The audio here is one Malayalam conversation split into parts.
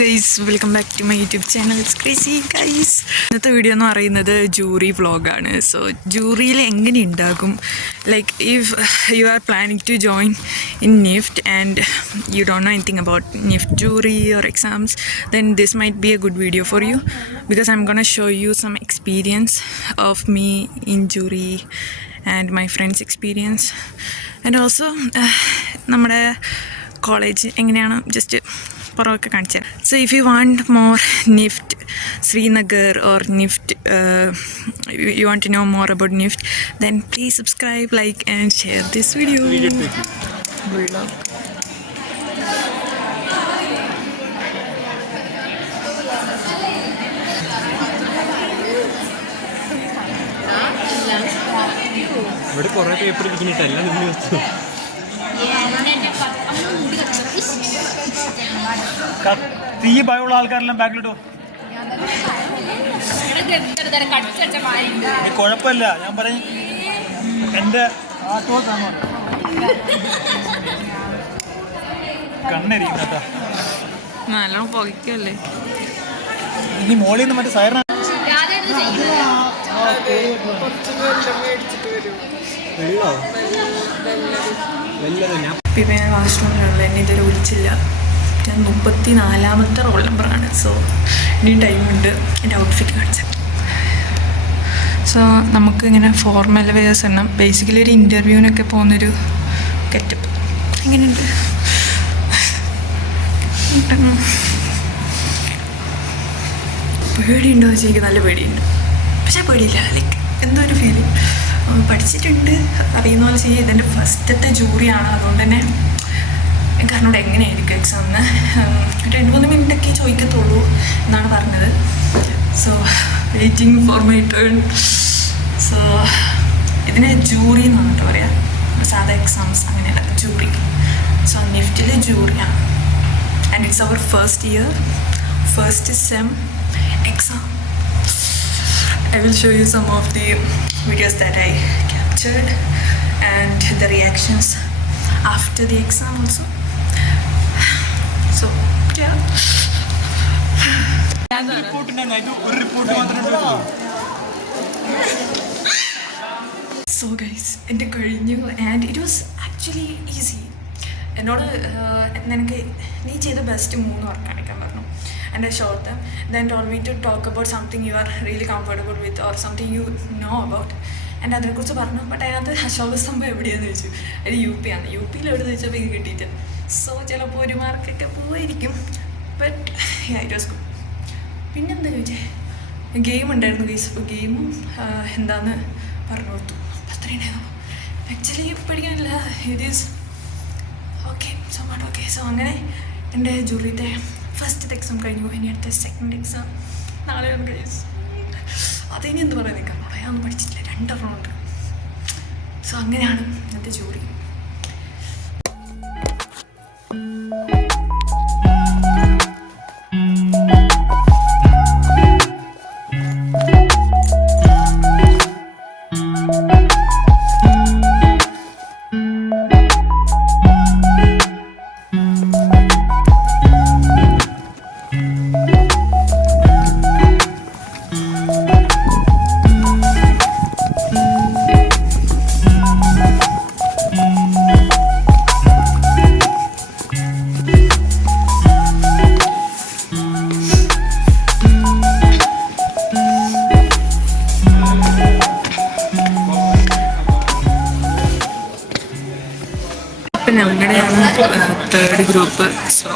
Guys, welcome back to my YouTube channel crazy guys. ഇന്നത്തെ വീഡിയോ എന്ന് പറയുന്നത് ജൂറി വ്ളോഗാണ്. സോ ജൂറിയിൽ എങ്ങനെ ഉണ്ടാകും, like if you are planning to join in NIFT and you don't know anything about NIFT jury or exams, then this might be a good video for you because I'm gonna show you some experience of me in jury and my friends' experience, and also നമ്മുടെ കോളേജ് എങ്ങനെയാണ് ജസ്റ്റ് പുറമൊക്കെ കാണിച്ചു തരാം. So if you want more NIFT Srinagar or NIFT, you want to know more about NIFT, then please subscribe, like and share this video. Vlog. ഇവിടെ കുറേ പേപ്പർ ഇരിക്കുന്നിട്ടല്ല തീ ഭയമുള്ള ആൾക്കാരെല്ലാം ബാക്കിലോട്ടോ. കുഴപ്പമില്ല, ഞാൻ പറയും എൻ്റെ കണ്ണിരിക്കും കേട്ടോ. നല്ലോണം പൊയ്ക്കല്ലേ. ഇനി മോളിൽ നിന്ന് മറ്റേ സൈറ പിന്നെ വാഷ്റൂമിലുള്ള എന്നെ ഇതുവരെ വിളിച്ചില്ല. ഞാൻ 34ാമത്തെ റോൾ നമ്പറാണ്. സോ ഇനിയും ടൈമുണ്ട്. എൻ്റെ ഔട്ട്ഫിറ്റ് കാണിച്ചാൽ. സോ നമുക്ക് ഇങ്ങനെ ഫോർമൽ വെയേഴ്സ് എണ്ണം, ബേസിക്കലി ഒരു ഇൻ്റർവ്യൂവിനൊക്കെ പോകുന്നൊരു ഗെറ്റപ്പ്. എങ്ങനെയുണ്ട്? പേടിയുണ്ടോ ചോദിക്കും. നല്ല പേടിയുണ്ട്, പക്ഷേ പേടിയില്ല. ലൈക്ക് എന്തോ ഒരു ഫീലിംഗ്. പഠിച്ചിട്ടുണ്ട്, അറിയുന്ന പോലെ ചെയ്യുക. ഇതെൻ്റെ ഫസ്റ്റത്തെ ജൂറിയാണ്. അതുകൊണ്ട് തന്നെ എനിക്ക് അറിഞ്ഞൂടെ എങ്ങനെയായിരിക്കും എക്സാമിന്. 2-3 മിനിറ്റൊക്കെ ചോദിക്കത്തുള്ളൂ എന്നാണ് പറഞ്ഞത്. So waiting for my turn. So ഇതിന് ജൂറി എന്ന് പറഞ്ഞിട്ട് പറയാം. സാധാ എക്സാംസ് അങ്ങനെയല്ല, ജൂറി. സോ നിഫ്റ്റിൽ ജൂറിയാണ്. And it's our first year, first sem exam. I will show you some of the videos that I captured and the reactions after the exam also. So yeah. So guys, എൻ്റെ കഴിഞ്ഞു and it was actually easy. എന്നോട് നിനക്ക് നീ ചെയ്ത ബെസ്റ്റ് 3 വർക്ക് കാണിക്കാൻ പറഞ്ഞു. And I showed them. Then told me to talk about something you are really comfortable with or something you know about. And അതിനെക്കുറിച്ച് പറഞ്ഞു. ബട്ട് അതിനകത്ത് അശോകസ്തംഭം എവിടെയാണെന്ന് ചോദിച്ചു. അത് UP ആണ്. UP എവിടെ ചോദിച്ചപ്പോൾ ഇത് കിട്ടിയിട്ട്. സോ ചിലപ്പോൾ 1 മാർക്കൊക്കെ പോയിരിക്കും. But it was good. പിന്നെന്താ ചോദിച്ചേ, ഗെയിം ഉണ്ടായിരുന്നു ഗെയ്സ്. അപ്പോൾ ഗെയിമും എന്താണെന്ന് പറഞ്ഞു കൊടുത്തു. അത്രയുണ്ടായിരുന്നു. ആക്ച്വലി പഠിക്കാനില്ല. ഇറ്റ് ഈസ് ഓക്കെ, സോ മാട്ട് ഓക്കെ. സോ അങ്ങനെ എൻ്റെ ജൂറിത്തെ ഫസ്റ്റ് എക്സാം കഴിഞ്ഞു. ഇനി അടുത്ത സെക്കൻഡ് എക്സാം നാളെ ഉണ്ട് ഗൈസ്. അതിനി എന്ത് പറയാൻ നിൽക്കാം, ഞാനൊന്നും പഠിച്ചിട്ടില്ല. 2 റൗണ്ട്. സോ അങ്ങനെയാണ് ഇന്നത്തെ ജൂറി. പിന്നെ ഞങ്ങളുടെയാണ് 3rd ഗ്രൂപ്പ്. സോ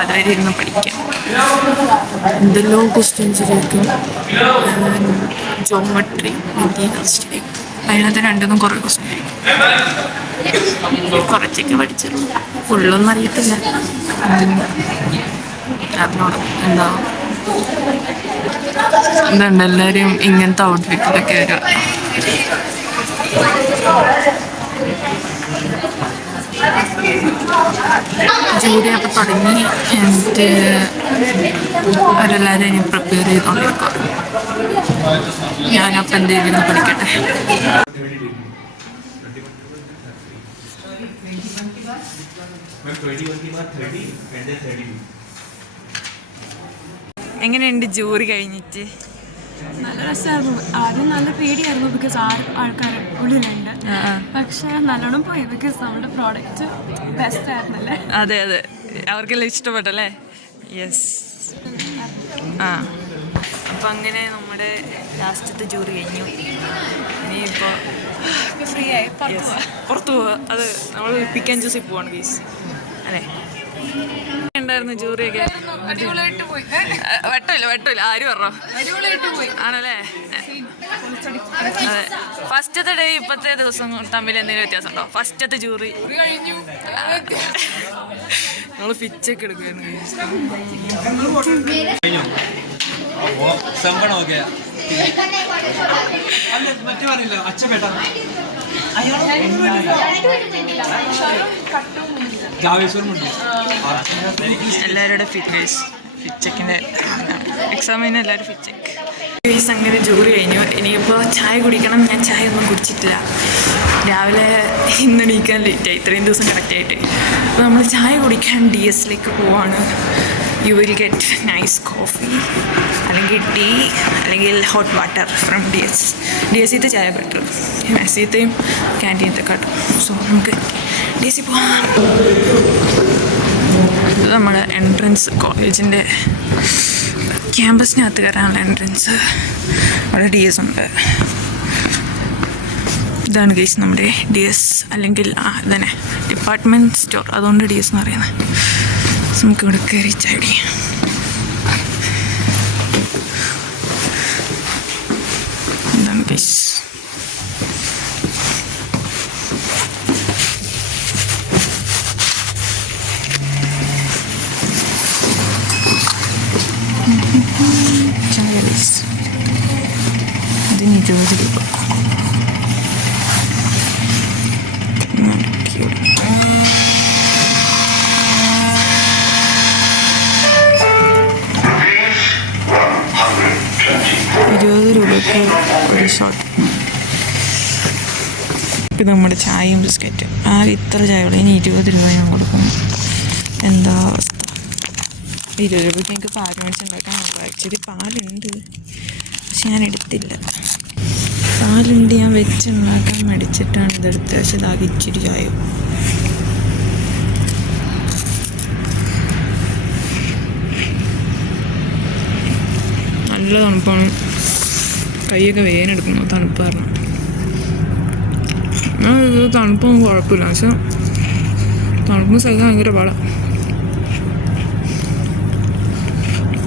അതുവരെ ഇരുന്ന് പഠിക്കാം. എന്തെല്ലോ ക്വസ്റ്റ്യൻസ് ചോദിക്കും. ജോമെട്രി, ഹിസ്റ്ററി, അതിനകത്ത് 2 കുറേ ക്വസ്റ്റ്യൻ ചോദിക്കും. കുറച്ചൊക്കെ പഠിച്ചുള്ളൂ, ഫുള്ളൊന്നും അറിയത്തില്ല. അതിനോട് എന്താവും എന്തുണ്ട് എല്ലാവരും ഇങ്ങനത്തെ ഔട്ട്ഫിറ്റിലൊക്കെ വരും. ജൂറി അപ്പോൾ തുടങ്ങി. എന്നിട്ട് അവരെല്ലാവരും ഇനി പ്രിപ്പയർ ചെയ്തുകൊണ്ടിരിക്കും. ഞാനപ്പോൾ എന്തെങ്കിലും പഠിക്കട്ടെ. मैम 21 के बाद 30 and then 32. എങ്ങനെയുണ്ട് ജൂറി കഴിഞ്ഞിട്ട്? നല്ല രസമായിരുന്നു. ആദ്യം നല്ല പേടിയായിരുന്നു ബിക്കോസ് ആൾക്കാർ ഉള്ളിലുണ്ട്. പക്ഷെ നല്ലോണം പോയി ബിക്കോസ് നമ്മുടെ പ്രോഡക്റ്റ് ബെസ്റ്റ് ആയിരുന്നല്ലേ. അതെ അതെ, അവർക്കെല്ലാം ഇഷ്ടപ്പെട്ടല്ലേ? യെസ്. ആ അപ്പം അങ്ങനെ നമ്മുടെ ലാസ്റ്റത്തെ ജൂറി കഴിഞ്ഞു. ഇനിയിപ്പോൾ ഫ്രീ ആയി പുറത്തു പോവുക. അത് നമ്മൾ പിക്ക് ആൻഡ് ചൂസിൽ പോവാണ് ഗീസ് അല്ലേ? ഉണ്ടായിരുന്നു ജൂറിയൊക്കെ? അടിപൊളിയായിട്ട് പോയി. വെട്ടില്ല ആരും പറഞ്ഞോ? അടിപൊളിയായിട്ട് പോയി ആണല്ലേ? അതെ. ഫസ്റ്റത്തെ ഡേ ഇപ്പോഴത്തെ ദിവസം തമ്മിൽ എന്തെങ്കിലും വ്യത്യാസം ഉണ്ടോ? ഫസ്റ്റത്തെ ജൂറി കഴിഞ്ഞു. നമ്മൾ പിച്ചൊക്കെ എടുക്കുമായിരുന്നു. എല്ലാവരുടെ ഫിച്ചക്കിൻ്റെ എക്സാമിന് എല്ലാവരും ഫിച്ചക്ക്. അങ്ങനെ ജൂറി കഴിഞ്ഞു. ഇനിയിപ്പോൾ ചായ കുടിക്കണം. ഞാൻ ചായ ഒന്നും കുടിച്ചിട്ടില്ല. രാവിലെ ഇന്ന് എണീക്കാൻ ലേറ്റായി, ഇത്രയും ദിവസം കറക്റ്റായിട്ട്. അപ്പോൾ നമ്മൾ ചായ കുടിക്കാൻ DS-ലേക്ക് പോവാണ്. You will get nice coffee അല്ലെങ്കിൽ ടീ അല്ലെങ്കിൽ ഹോട്ട് വാട്ടർ ഫ്രം DS-ത്തെ ചായ ബെറ്റർ. മെസ്സിയത്തെയും ക്യാൻറ്റീനത്തെ കാട്ടും. സോ നമുക്ക് DS പോവാം. ഇത് നമ്മുടെ എൻട്രൻസ്, കോളേജിൻ്റെ ക്യാമ്പസിനകത്ത് കയറാനുള്ള എൻട്രൻസ്. അവിടെ DS ഉണ്ട്. ഇതാണ് ഗൈസ് നമ്മുടെ DS, അല്ലെങ്കിൽ ഇതന്നെ ഡിപ്പാർട്ട്മെൻറ്റ് സ്റ്റോർ, അതുകൊണ്ട് DS എന്ന് പറയുന്നത്. നമുക്കിവിടെ കയറി ചാടി. ഇതാണ് ഗൈസ്. ചായ ഗൈസ്. ഇതിന് 20 രൂപ. ₹20 ഒരു ഷോട്ട്. ഇത് നമ്മുടെ ചായയും ബിസ്ക്കറ്റും. ഇത്ര ചായ ഉള്ളൂ. ഇനി 20 രൂപ ഞാൻ കൊടുക്കുന്നു. എന്താ അവസ്ഥ? 20 രൂപയ്ക്ക് എനിക്ക് പാൽ മേടിച്ചുണ്ടാക്കാൻ നോക്കാം. ആക്ച്വലി പാലുണ്ട്, പക്ഷെ ഞാൻ എടുത്തില്ല. പാലുണ്ട്, ഞാൻ വെച്ചുണ്ടാക്കാൻ മേടിച്ചിട്ടാണ് ഇതെടുത്തത്. പക്ഷെ ഇതാകെ ഇച്ചിരി ചായ. നല്ല തണുപ്പാണ്. കൈയൊക്കെ വേദനെടുക്കുന്നു തണുപ്പ് കാരണം. ഇത് തണുപ്പൊന്നും കുഴപ്പമില്ല, പക്ഷെ തണുപ്പ് സഹിക്കാൻ ഭയങ്കര പാടാണ്.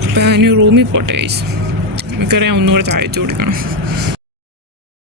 ഇപ്പം ഇനി റൂമിൽ പോട്ടെ ഗൈസ്. എനിക്കറിയാം ഒന്നുകൂടെ ചായ വെച്ച് കുടിക്കണം.